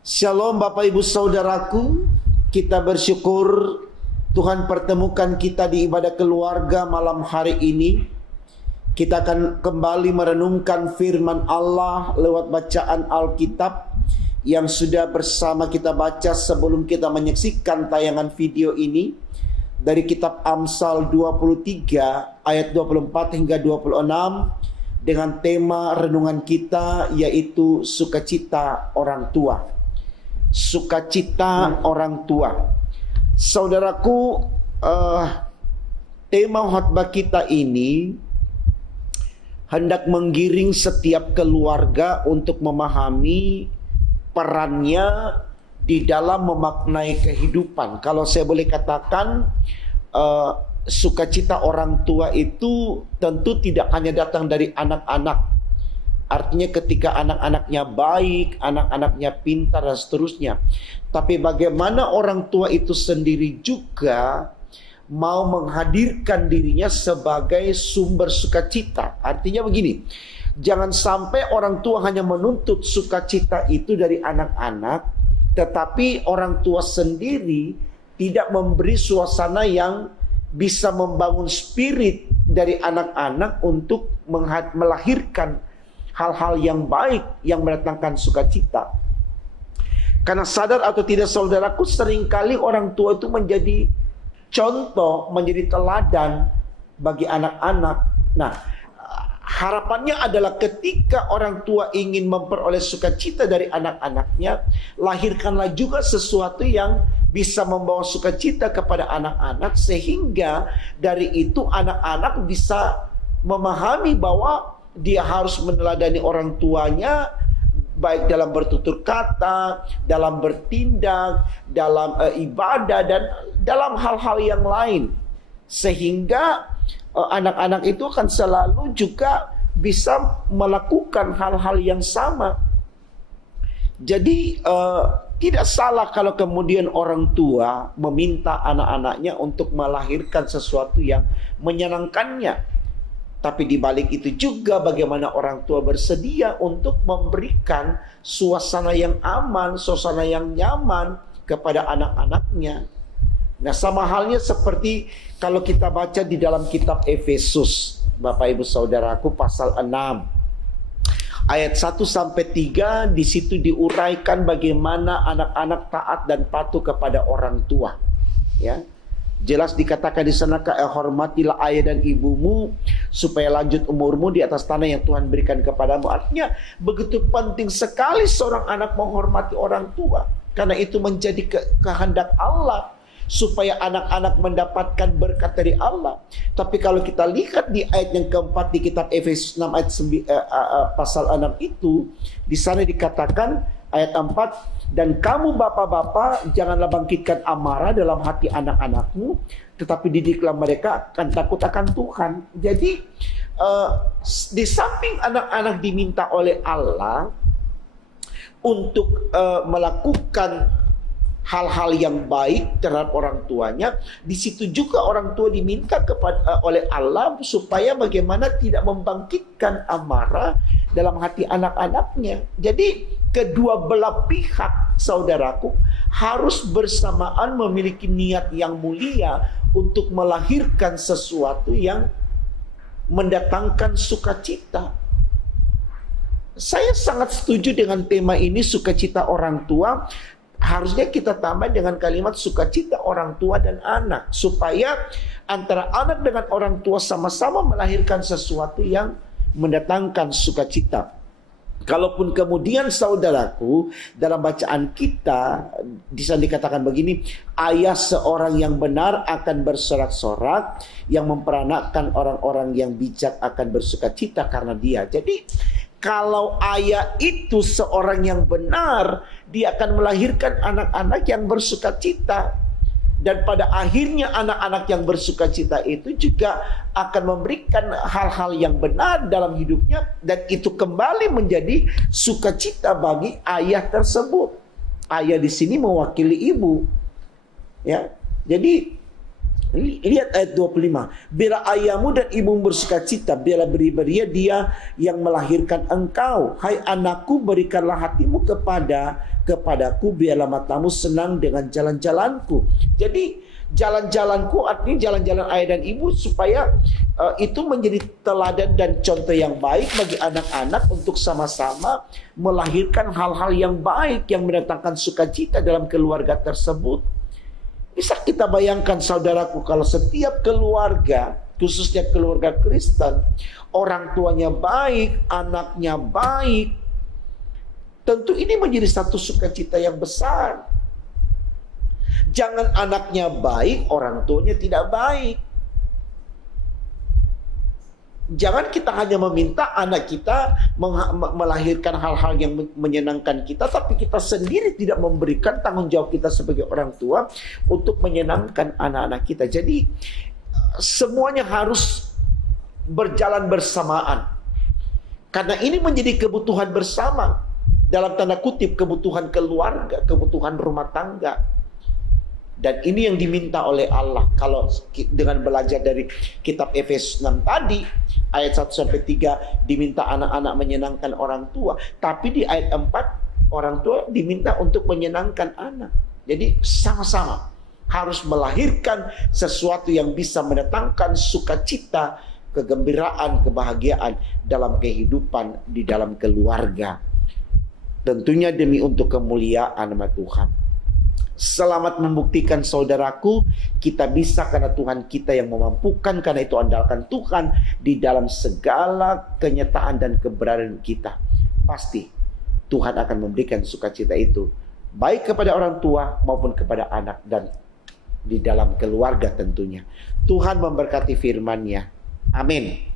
Shalom Bapak Ibu Saudaraku, kita bersyukur Tuhan pertemukan kita di ibadah keluarga malam hari ini. Kita akan kembali merenungkan firman Allah lewat bacaan Alkitab yang sudah bersama kita baca sebelum kita menyaksikan tayangan video ini dari kitab Amsal 23 ayat 24 hingga 26 dengan tema renungan kita yaitu sukacita orang tua. Sukacita orang tua. Saudaraku, tema khotbah kita ini hendak menggiring setiap keluarga untuk memahami perannya di dalam memaknai kehidupan. Kalau saya boleh katakan, sukacita orang tua itu tentu tidak hanya datang dari anak-anak. Artinya ketika anak-anaknya baik, anak-anaknya pintar dan seterusnya. Tapi bagaimana orang tua itu sendiri juga mau menghadirkan dirinya sebagai sumber sukacita. Artinya begini, jangan sampai orang tua hanya menuntut sukacita itu dari anak-anak, tetapi orang tua sendiri tidak memberi suasana yang bisa membangun spirit dari anak-anak untuk melahirkan hal-hal yang baik yang mendatangkan sukacita. Karena sadar atau tidak saudaraku, seringkali orang tua itu menjadi contoh, menjadi teladan bagi anak-anak. Nah, harapannya adalah ketika orang tua ingin memperoleh sukacita dari anak-anaknya, lahirkanlah juga sesuatu yang bisa membawa sukacita kepada anak-anak, sehingga dari itu anak-anak bisa memahami bahwa dia harus meneladani orang tuanya, baik dalam bertutur kata, dalam bertindak, dalam ibadah, dan dalam hal-hal yang lain. Sehingga anak-anak itu akan selalu juga bisa melakukan hal-hal yang sama. Jadi tidak salah kalau kemudian orang tua meminta anak-anaknya untuk melahirkan sesuatu yang menyenangkannya. Tapi di balik itu juga bagaimana orang tua bersedia untuk memberikan suasana yang aman, suasana yang nyaman kepada anak-anaknya. Nah, sama halnya seperti kalau kita baca di dalam kitab Efesus, Bapak Ibu Saudaraku, pasal 6 ayat 1-3, di situ diuraikan bagaimana anak-anak taat dan patuh kepada orang tua. Ya. Jelas dikatakan di sana, hormatilah ayah dan ibumu supaya lanjut umurmu di atas tanah yang Tuhan berikan kepadamu. Artinya begitu penting sekali seorang anak menghormati orang tua, karena itu menjadi kehendak Allah supaya anak-anak mendapatkan berkat dari Allah. Tapi kalau kita lihat di ayat yang keempat di kitab Efesus 6 ayat pasal 6 itu, di sana dikatakan ayat 4, dan kamu bapak-bapak janganlah bangkitkan amarah dalam hati anak-anakmu, tetapi didiklah mereka akan takut akan Tuhan. Jadi di samping anak-anak diminta oleh Allah untuk melakukan hal-hal yang baik terhadap orang tuanya, di situ juga orang tua diminta oleh Allah supaya bagaimana tidak membangkitkan amarah dalam hati anak-anaknya. Jadi kedua belah pihak, saudaraku, harus bersamaan memiliki niat yang mulia untuk melahirkan sesuatu yang mendatangkan sukacita. Saya sangat setuju dengan tema ini, sukacita orang tua. Harusnya kita tambah dengan kalimat sukacita orang tua dan anak, supaya antara anak dengan orang tua sama-sama melahirkan sesuatu yang mendatangkan sukacita. Kalaupun kemudian saudaraku dalam bacaan kita di sana dikatakan begini, ayah seorang yang benar akan bersorak-sorak, yang memperanakkan orang-orang yang bijak akan bersukacita karena dia. Jadi kalau ayah itu seorang yang benar, dia akan melahirkan anak-anak yang bersukacita. Dan pada akhirnya anak-anak yang bersukacita itu juga akan memberikan hal-hal yang benar dalam hidupnya, dan itu kembali menjadi sukacita bagi ayah tersebut. Ayah di sini mewakili ibu. Ya. Jadi Lihat ayat 25. Bila ayahmu dan ibumu bersukacita, biarlah beri-beria dia yang melahirkan engkau. Hai anakku, berikanlah hatimu kepadaku, biarlah matamu senang dengan jalan-jalanku. Jadi jalan-jalanku artinya jalan-jalan ayah dan ibu, supaya itu menjadi teladan dan contoh yang baik bagi anak-anak untuk sama-sama melahirkan hal-hal yang baik yang mendatangkan sukacita dalam keluarga tersebut. Bisa kita bayangkan saudaraku, kalau setiap keluarga, khususnya keluarga Kristen, orang tuanya baik, anaknya baik, tentu ini menjadi satu sukacita yang besar. Jangan anaknya baik, orang tuanya tidak baik. Jangan kita hanya meminta anak kita melahirkan hal-hal yang menyenangkan kita, tapi kita sendiri tidak memberikan tanggung jawab kita sebagai orang tua untuk menyenangkan anak-anak kita. Jadi semuanya harus berjalan bersamaan. Karena ini menjadi kebutuhan bersama. Dalam tanda kutip, kebutuhan keluarga, kebutuhan rumah tangga. Dan ini yang diminta oleh Allah. Kalau dengan belajar dari kitab Efesus 6 tadi, ayat 1-3 diminta anak-anak menyenangkan orang tua. Tapi di ayat 4, orang tua diminta untuk menyenangkan anak. Jadi sama-sama harus melahirkan sesuatu yang bisa mendatangkan sukacita, kegembiraan, kebahagiaan dalam kehidupan di dalam keluarga. Tentunya demi untuk kemuliaan nama Tuhan. Selamat membuktikan saudaraku, kita bisa karena Tuhan kita yang memampukan, karena itu andalkan Tuhan di dalam segala kenyataan dan keberadaan kita. Pasti Tuhan akan memberikan sukacita itu, baik kepada orang tua maupun kepada anak dan di dalam keluarga tentunya. Tuhan memberkati firman-Nya. Amin.